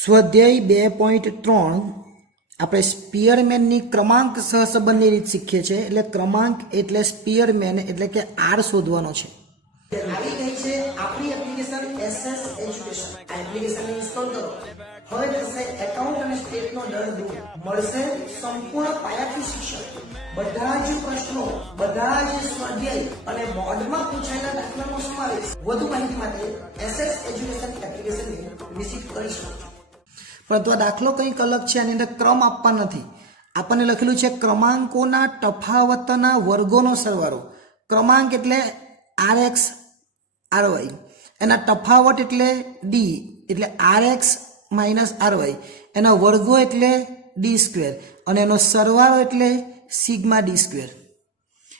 સ્વાધ્યાય 2.3 આપણે સ્પીયરમેનની ક્રમાંક સહસંબંધની રીત શીખીએ છીએ। એટલે ક્રમાંક એટલે સ્પીયરમેન એટલે કે આર શોધવાનો છે। આવી ગઈ છે આપણી એપ્લિકેશન એસએસ એજ્યુકેશન। આ એપ્લિકેશનને ઇન્સ્ટોલ કરો। હવે થશે એકાઉન્ટ અને સ્ટેટનો દર દૂર, મળશે સંપૂર્ણ પાયાથી શિક્ષણ, બધા જ પ્રશ્નો, બધા જ સ્વાધ્યાય અને બોર્ડમાં પૂછાયેલા દાખલાનો સમાવેશ। વધુ માહિતી માટે એસએસ એજ્યુકેશન એપ્લિકેશનને વિઝિટ કરી શકો છો। પરંતુ આ દાખલો કંઈક અલગ છે, આની અંદર ક્રમ આપવા નથી, આપણને લખેલું છે ક્રમાંકોના તફાવતના વર્ગોનો સરવાળો। ક્રમાંક એટલે RX RY, એના તફાવત એટલે D એટલે RX માઇનસ RY, એના વર્ગો એટલે D², અને એનો સરવાળો એટલે સિગ્મા D²।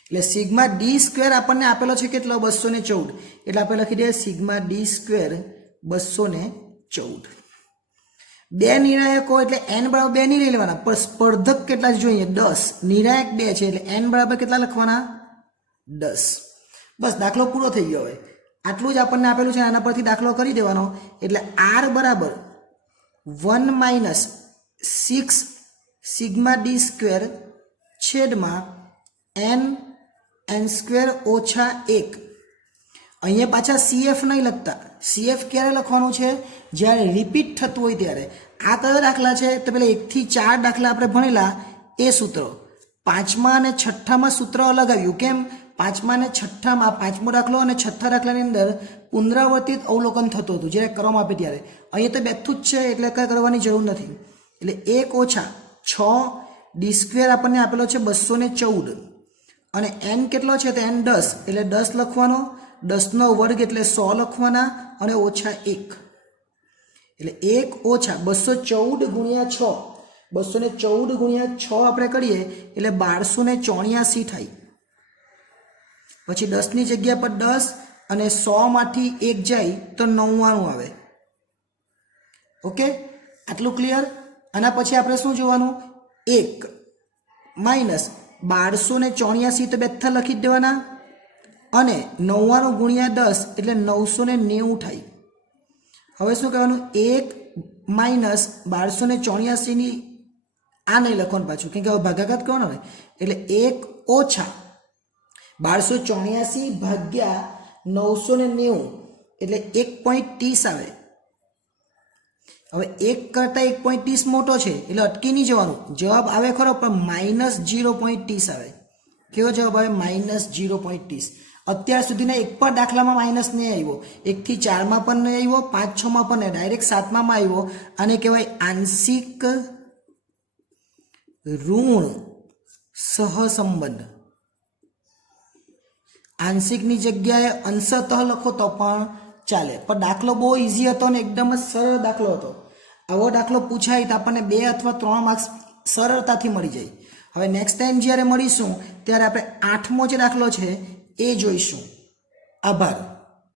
એટલે સિગ્મા D² આપણને આપેલો છે કેટલો? 214। એટલે આપણે લખી દઈએ સિગ્મા D² 214। બે નિર્ણાયકો એટલે n બરાબર 2 નહીં લઈ લેવાના, પણ સ્પર્ધક કેટલા જોઈએ? 10। નિર્ણાયક 2 છે એટલે n બરાબર કેટલા લખવાના? 10। બસ દાખલો પૂરો થઈ ગયો। હવે આટલું જ આપણને આપેલું છે, આના પરથી દાખલો કરી દેવાનો। એટલે r બરાબર 1 માઇનસ 6 સિગ્મા D² છેદમાં n² ઓછા 1। અહીંયા પાછા CF નહીં લખતા, CF ક્યારે લખવાનું છે? જ્યારે રિપીટ થતું હોય ત્યારે। આ કયો દાખલા છે? તો પેલા 1 થી 4 દાખલા આપણે ભણેલા એ સૂત્ર। પાંચમા અને છઠ્ઠામાં સૂત્ર અલગ આવ્યું, કેમ? પાંચમા અને છઠ્ઠામાં પાંચમો દાખલો અને છઠ્ઠા દાખલાની અંદર પુનરાવર્તિત અવલોકન થતું હતું જ્યારે ક્રમ આપે ત્યારે। અહીંયા તો બેઠું જ છે એટલે કંઈ કરવાની જરૂર નથી। એટલે 1 ઓછા 6 D² આપણને આપેલો છે 214, અને n કેટલો છે? તો n 10, એટલે 10 લખવાનો, 10નો વર્ગ એટલે 100 લખવાના, અને ઓછા 1, એટલે 1 ઓછા 214 ગુણ્યા 6, 214 ગુણ્યા 6 આપણે કરીએ એટલે 1284 થાય। પછી 10ની જગ્યા પર 10 અને 100 માંથી 1 જાય તો 99 આવે। ઓકે, આટલું ક્લિયર? આના પછી આપણે શું જોવાનું? 1 માઇનસ 1284 તો બેઠા લખી જ દેવાના, અને 99 ગુણ્યા 10 એટલે 990 થાય। હવે શું કહેવાનું? 1 માઇનસ 1284ની આ નહીં લખવાનું પાછું, કેમ કે હવે ભાગાકાર કરવાનો ને, એટલે 1 ઓછા 1284 ભાગ્યા 990 એટલે 1.30 આવે। હવે 1 કરતાં 1.30 મોટો છે એટલે અટકી નહીં જવાનું, જવાબ આવે ખરો પણ માઇનસ 0.30 આવે। કેવો જવાબ આવે? માઇનસ 0.30। અત્યાર સુધીના એક પણ દાખલામાં માઇનસ નહીં આવ્યો, 1 થી 4માં પણ નહીં આવ્યો, 5, 6માં પણ નહીં, ડાયરેક્ટ 7માં આવ્યો। આને કહેવાય આંશિક ઋણ સહસંબંધ। આંશિકની જગ્યાએ અંશતઃ લખો તો પણ ચાલે, પણ દાખલો બહુ ઇઝી હતો ને એકદમ જ સરળ દાખલો હતો। આવો દાખલો પૂછાય તો આપણને 2 અથવા 3 માર્ક્સ સરળતાથી મળી જાય। હવે નેક્સ્ટ ટાઈમ જ્યારે મળીશું ત્યારે આપણે 8મો જે દાખલો છે એ જોઈશું। આભાર।